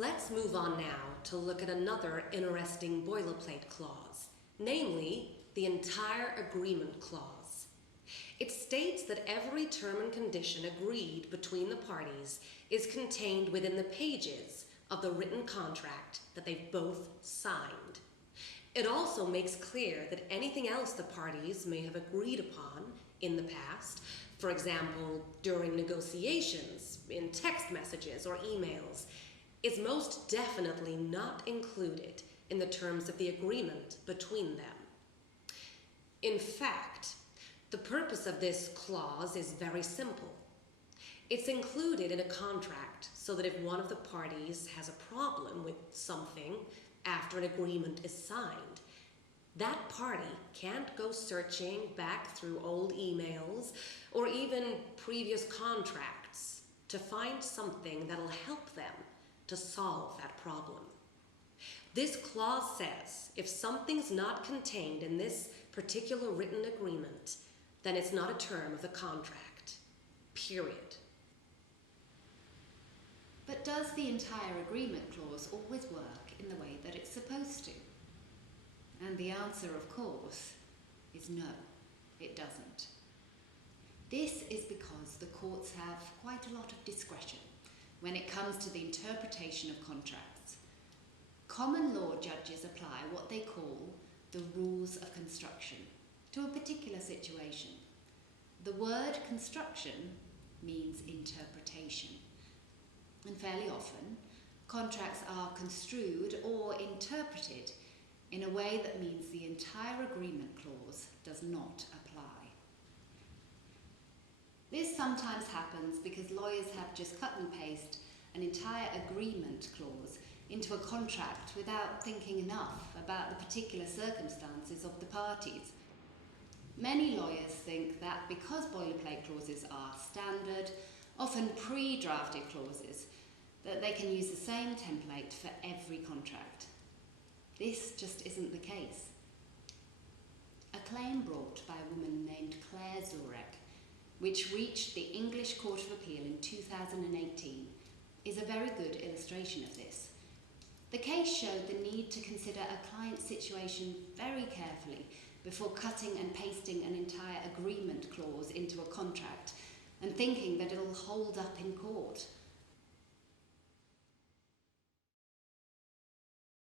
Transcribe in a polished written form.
Let's move on now to look at another interesting boilerplate clause, namely the entire agreement clause. It states that every term and condition agreed between the parties is contained within the pages of the written contract that they've both signed. It also makes clear that anything else the parties may have agreed upon in the past, for example, during negotiations, in text messages or emails, is most definitely not included in the terms of the agreement between them. In fact, the purpose of this clause is very simple. It's included in a contract so that if one of the parties has a problem with something after an agreement is signed, that party can't go searching back through old emails or even previous contracts to find something that'll help them to solve that problem. This clause says if something's not contained in this particular written agreement, then it's not a term of the contract, period. But does the entire agreement clause always work in the way that it's supposed to? And the answer, of course, is no, it doesn't. This is because the courts have quite a lot of discretion when it comes to the interpretation of contracts. Common law judges apply what they call the rules of construction to a particular situation. The word construction means interpretation. And fairly often, contracts are construed or interpreted in a way that means the entire agreement clause does not apply. This sometimes happens because lawyers have just cut and paste an entire agreement clause into a contract without thinking enough about the particular circumstances of the parties. Many lawyers think that because boilerplate clauses are standard, often pre-drafted clauses, that they can use the same template for every contract. This just isn't the case. A claim brought by a woman named Claire Zurek, which reached the English Court of Appeal in 2018, is a very good illustration of this. The case showed the need to consider a client's situation very carefully before cutting and pasting an entire agreement clause into a contract and thinking that it'll hold up in court.